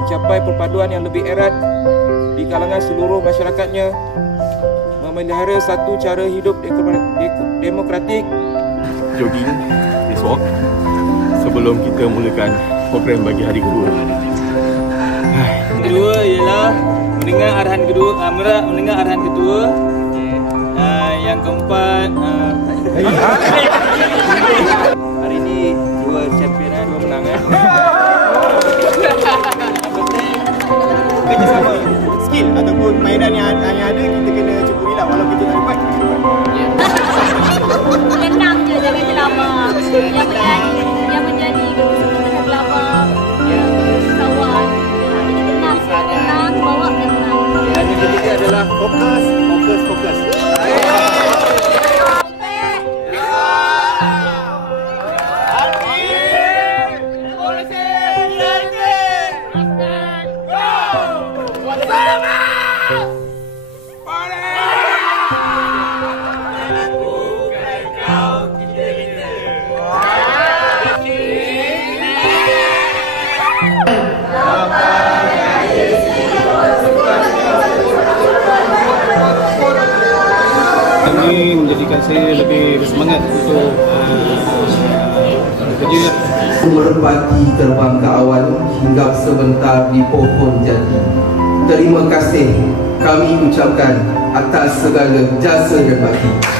Mencapai perpaduan yang lebih erat di kalangan seluruh masyarakatnya, memelihara satu cara hidup demokratik. Jogging, esok sebelum kita mulakan program bagi hari kedua. Kedua ialah mendengar arahan kedua, mendengar arahan ketua. Yang keempat, hari ini dua champion, dua menangan. Kerjasama, skill ataupun mainan yang ada kita kena cukuri lah, walau kita tak dapat. Tenang je, jangan gelabah. Yang menjadi kita dah gelabah. Kawan. Kita tenang, bawa tenang. Dan yang ketiga adalah Fokus. Ini menjadikan saya lebih bersemangat untuk bekerja. Merpati terbang ke awan, hinggap sebentar di pohon jati. Terima kasih kami ucapkan atas segala jasa dan bakti.